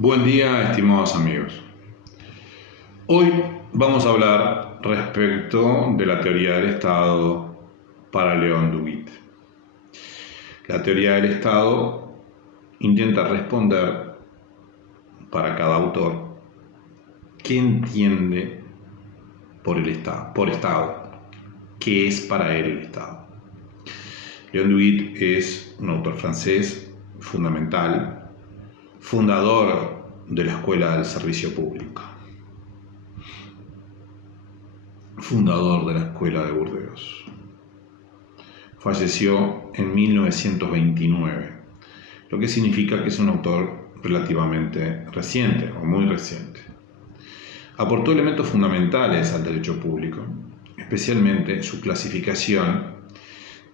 Buen día, estimados amigos. Hoy vamos a hablar respecto de la teoría del Estado para León Duguid. La teoría del Estado intenta responder para cada autor qué entiende por Estado, qué es para él el Estado. León Duguid es un autor francés fundamental, fundador de la Escuela del Servicio Público, fundador de la Escuela de Burdeos. Falleció en 1929, lo que significa que es un autor relativamente reciente o muy reciente. Aportó elementos fundamentales al derecho público, especialmente su clasificación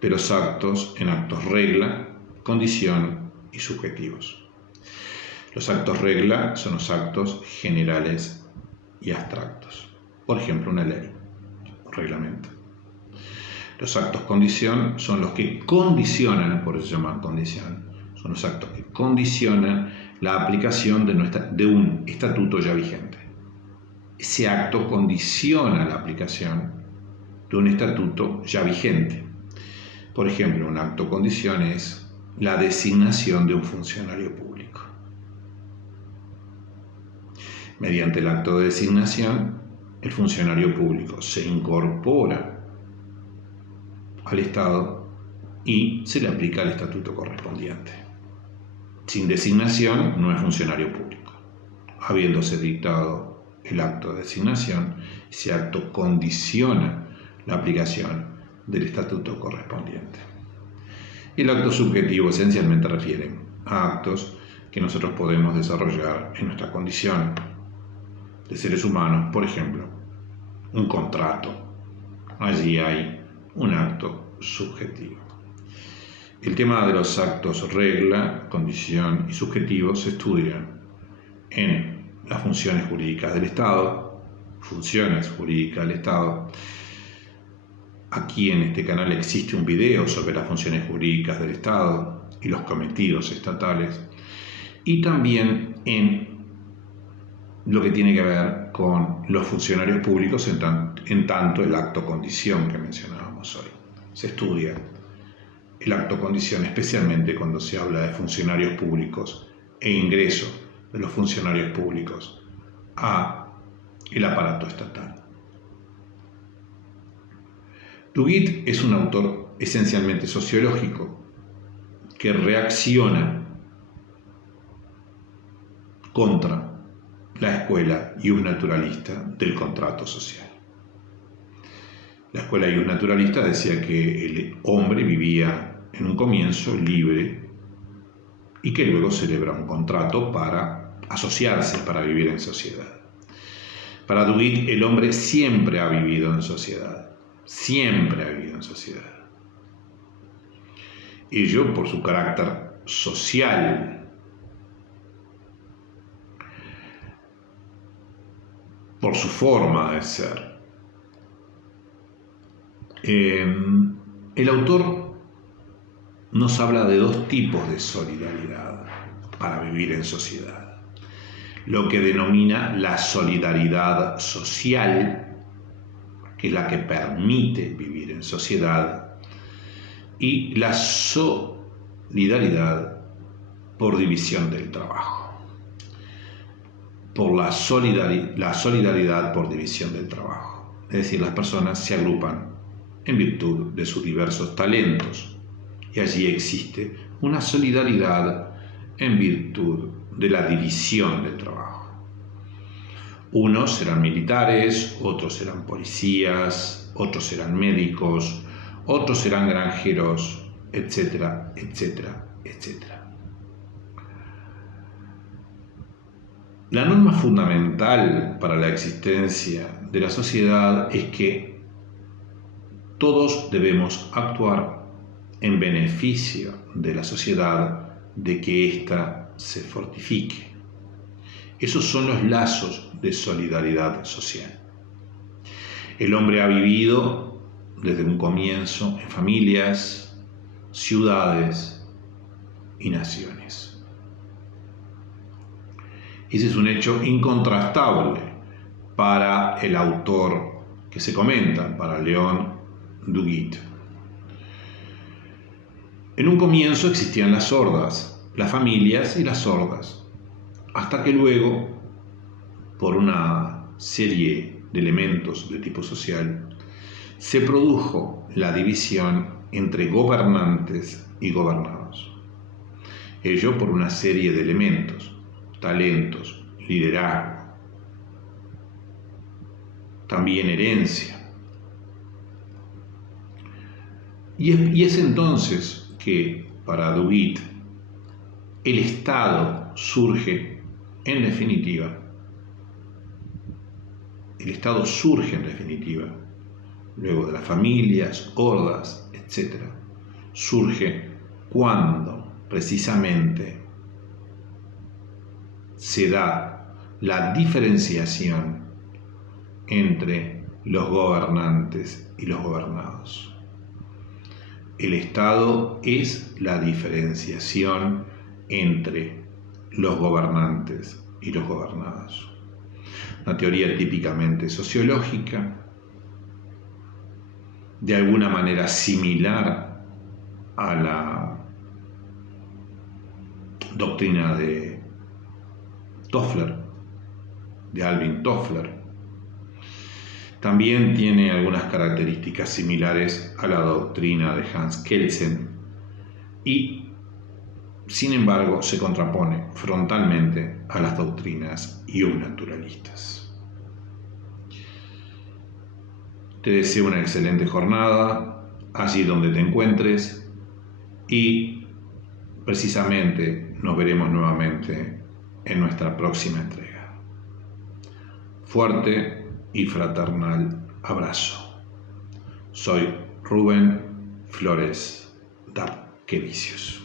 de los actos en actos regla, condición y subjetivos. Los actos regla son los actos generales y abstractos. Por ejemplo, una ley, un reglamento. Los actos condición son los que condicionan, por eso se llaman condición, son los actos que condicionan la aplicación de un estatuto ya vigente. Ese acto condiciona la aplicación de un estatuto ya vigente. Por ejemplo, un acto condición es la designación de un funcionario público. Mediante el acto de designación, el funcionario público se incorpora al Estado y se le aplica el estatuto correspondiente. Sin designación no es funcionario público. Habiéndose dictado el acto de designación, ese acto condiciona la aplicación del estatuto correspondiente. Y el acto subjetivo esencialmente refiere a actos que nosotros podemos desarrollar en nuestra condición de seres humanos, por ejemplo, un contrato. Allí hay un acto subjetivo. El tema de los actos regla, condición y subjetivo se estudian en las funciones jurídicas del Estado, Aquí en este canal existe un video sobre las funciones jurídicas del Estado y los cometidos estatales, y también en lo que tiene que ver con los funcionarios públicos en tanto el acto condición que mencionábamos hoy. Se estudia el acto condición especialmente cuando se habla de funcionarios públicos e ingreso de los funcionarios públicos a el aparato estatal. Duguid es un autor esencialmente sociológico que reacciona contra la escuela iusnaturalista del contrato social. La escuela iusnaturalista decía que el hombre vivía en un comienzo libre y que luego celebra un contrato para asociarse, para vivir en sociedad. Para Duguid, el hombre siempre ha vivido en sociedad, Ello por su carácter social, por su forma de ser. El autor nos habla de dos tipos de solidaridad para vivir en sociedad. Lo que denomina la solidaridad social, que es la que permite vivir en sociedad, y la solidaridad por división del trabajo. Por la solidaridad por división del trabajo. Es decir, las personas se agrupan en virtud de sus diversos talentos y allí existe una solidaridad en virtud de la división del trabajo. Unos serán militares, otros serán policías, otros serán médicos, otros serán granjeros, etcétera, etcétera, etcétera. La norma fundamental para la existencia de la sociedad es que todos debemos actuar en beneficio de la sociedad, de que ésta se fortifique. Esos son los lazos de solidaridad social. El hombre ha vivido desde un comienzo en familias, ciudades y naciones. Ese es un hecho incontrastable para el autor que se comenta, para León Duguit. En un comienzo existían las sordas, las familias y las sordas, hasta que luego, por una serie de elementos de tipo social, se produjo la división entre gobernantes y gobernados. Ello por una serie de elementos, talentos, liderazgo, también herencia. Y es entonces que para Duguit el Estado surge en definitiva. El Estado surge en definitiva, luego de las familias, hordas, etc. Surge cuando precisamente se da la diferenciación entre los gobernantes y los gobernados. El Estado es la diferenciación entre los gobernantes y los gobernados. Una teoría típicamente sociológica, de alguna manera similar a la doctrina de Toffler, de Alvin Toffler. También tiene algunas características similares a la doctrina de Hans Kelsen y, sin embargo, se contrapone frontalmente a las doctrinas naturalistas. Te deseo una excelente jornada allí donde te encuentres y precisamente nos veremos nuevamente en nuestra próxima entrega. Fuerte y fraternal abrazo. Soy Rubén Flores Dapquevicius.